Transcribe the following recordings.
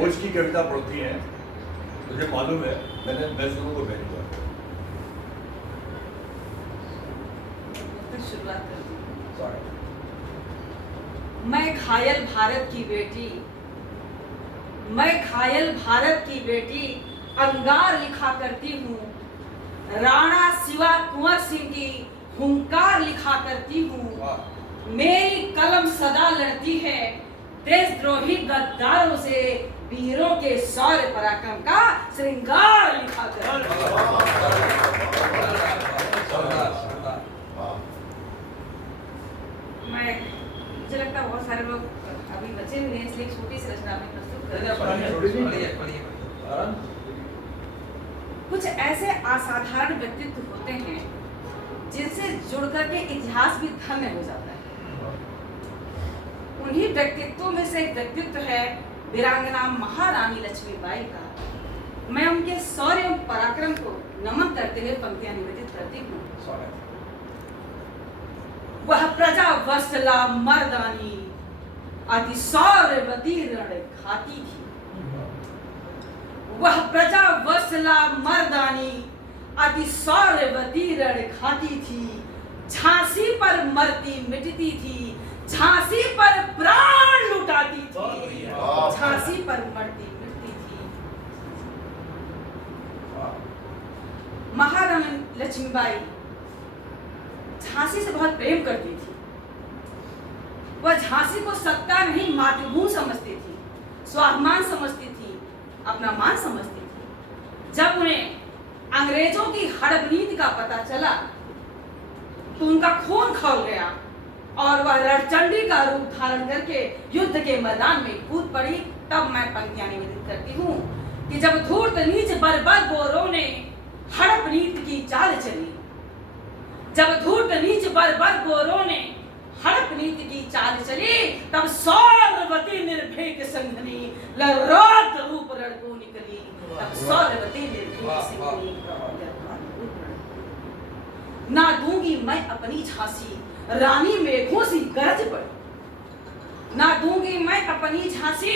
खोज की कविता पढ़ती हैं, मुझे मालूम है, मैं सुनूं को भेजूंगा। शुरुआत कर दी। मैं घायल भारत की बेटी, मैं घायल भारत की बेटी, अंगार लिखा करती हूँ। राणा शिवा कुंवर सिंह की हुंकार लिखा करती हूँ। मेरी कलम सदा लड़ती है देशद्रोही गद्दारों से, वीरों के शौर्य पराक्रम का श्रृंगार लिखा करती हूँ। मुझे लगता है बहुत सारे लोग अभी बचे हुए हैं, इसलिए छोटी सी रचना में प्रस्तुत करेंगे। कुछ ऐसे असाधारण व्यक्तित्व होते हैं जिनसे जुड़कर के इतिहास भी धन्य हो जाता है। उन्हीं व्यक्तित्वों में से एक व्यक्तित्व है वीरांगना महारानी लक्ष्मीबाई का। मैं उनके शौर्य एवं पराक्रम को नमन करते हुए पंक्तियां निवेदित करती हूँ। वह प्रजा वत्सला मर्दानी, अति शौर्यवती रण घाती थी। वह प्रजा वत्सला मर्दानी, अति शौर्यवती रण घाती थी। झांसी पर मरती मिटती थी, झांसी पर प्राण लुटाती थी, झांसी पर मरती मिटती थी। महारानी लक्ष्मीबाई झांसी से बहुत प्रेम करती थी। वह झांसी को सत्ता नहीं मातृभूमि समझती थी, स्वाभिमान समझती थी, अपना मान समझती थी। जब उन्हें अंग्रेजों की हड़प नीति का पता चला तो उनका खून खौल गया और वह रणचंडी का रूप धारण करके युद्ध के मैदान में कूद पड़ी। तब मैं पंक्तियां निवेदित करती हूँ कि जब धूर्त नीच बर्बर गोरों ने हड़प नीति की चाल चली, जब धूर्त नीच बर्बर गोरों ने हड़प नीति की चाल चली, तब शौर्यवती निर्भीक संघनी लहरात रूप रण को निकली। तब शौर्यवती निर्भीक संघनी ना दूंगी मैं अपनी झांसी, रानी मेघों सी गरज पड़ी। ना दूंगी मैं अपनी झांसी,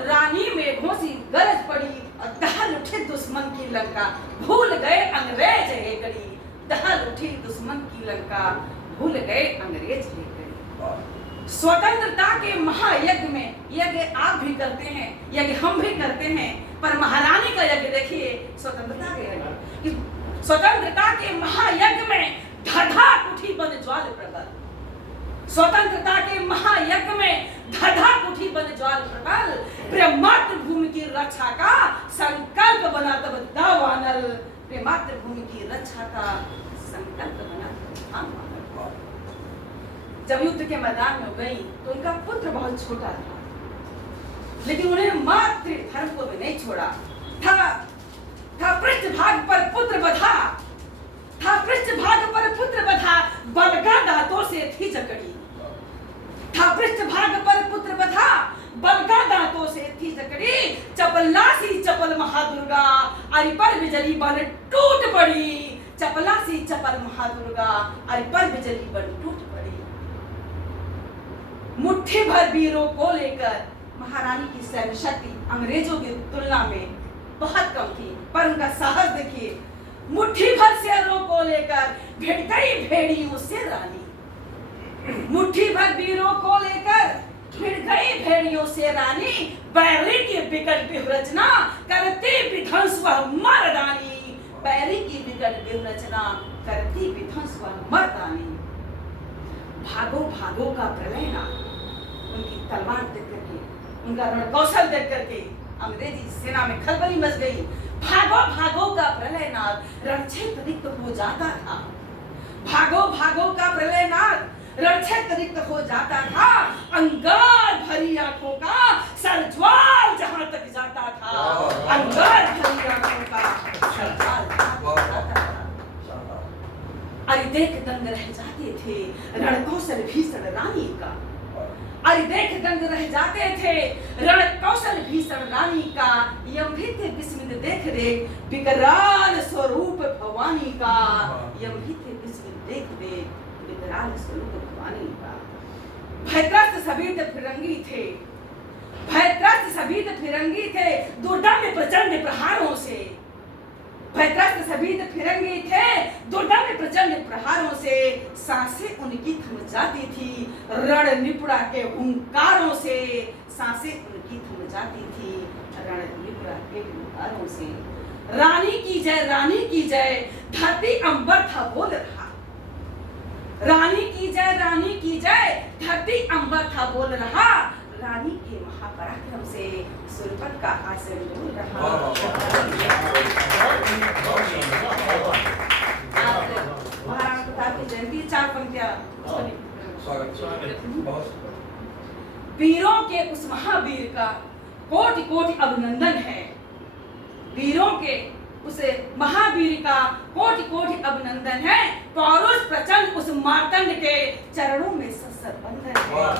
रानी मेघों सी गरज पड़ी। और दहल उठे दुश्मन की लंका, भूल गए अंग्रेज है गड़ी। दहल उठी दुश्मन की लंका, भूल गए अंग्रेज है गड़ी। स्वतंत्रता के महायज्ञ में, यज्ञ आप भी करते हैं, यज्ञ हम भी करते हैं, पर महारानी का यज्ञ देखिए, स्वतंत्रता के यज्ञ, स्वतंत्रता के महायज्ञ में धधक उठी बन ज्वाल प्रबल। स्वतंत्रता के महायज्ञ में धधक उठी बन ज्वाल प्रबल। मातृभूमि की रक्षा का संकल्प बना तब दावानल। मातृभूमि की रक्षा का संकल्प बना तब। जब युद्ध के मैदान में गई तो उनका पुत्र बहुत छोटा था, लेकिन उन्हें मातृ धर्म को भी नहीं छोड़ा। था पृष्ठभाग पर पुत्र बधा, था पृष्ठभाग पर पुत्र बधा, बलगा दांतों से थी जकड़ी। था पृष्ठभाग पर पुत्र बधा, बलगा दांतों से थी जकड़ी। चपलासी चपल महादुर्गा, अरि पर बिजली बन टूट पड़ी। चपलासी चपल महादुर्गा, अरि पर बिजली बन टूट पड़ी। मुट्ठी भर वीरों को लेकर महारानी की सैन्य शक्ति अंग्रेजों की तुलना में बहुत कम थी, पर उनका साहस देखिए। मुट्ठी भर शेरों को लेकर भिड़ गई भेड़ियों से रानी। मुट्ठी भर वीरों को लेकर भिड़ गई भेड़ियों से रानी। बैरी की विकट व्यूहरचना करती विध्वंस वह मर्दानी। बैरी की विकट व्यूहरचना करती विध्वंस वह मर्दानी। भागो भागो का प्रलयनाथ, उनकी तलवार देख करके, उनका रण कौशल देख करके अंग्रेजी सेना में खलबली मच गई। भागो भागो का प्रलयनाथ रणक्षेत्र रिक्त हो जाता था। भागो भागो का प्रलयनाथ रणक्षेत्र रिक्त हो जाता था। अंगार भरी आंखों का सरज्वाल जहां तक जाता था। अंगार भरी आंखों का सरज्वाल जहां तक जाता था। अरे देख दंग रह जाते थे रण कौशल भीषण रानी का। अरे देख दंग रह जाते थे रण कौशल भीषण रानी का। यम भी थे विस्मित देख देख विकराल स्वरूप भवानी का। यम भी थे विस्मित देख देख विकराल स्वरूप भवानी का। भयग्रस्त सभी फिरंगी थे, भयत्रस्त सभी तो फिरंगी थे दुर्दम्य प्रचंड प्रहारों से। भयत्रस्त सभी तो फिरंगी थे दुर्दम्य प्रचंड प्रहारों से। सांसें उनकी थम जाती थी रण निपुणा के हुंकारों से। सांसें उनकी थम जाती थी रण निपुणा के हुंकारों से। रानी की जय धरती अंबर था बोल रहा। रानी की जय धरती अंबर था बोल रहा। रानी के महापराक्रम से सुरपत का आसन डोल रहा। महाराणा प्रताप की जयंती 4 पंक्तियां। वीरों के उस महावीर का कोटि कोटि अभिनंदन है। वीरों के उस महावीर का कोटि कोटि अभिनंदन है। पौरुष प्रचंड उस मार्तंड के चरणों में सत्सर बंधन है।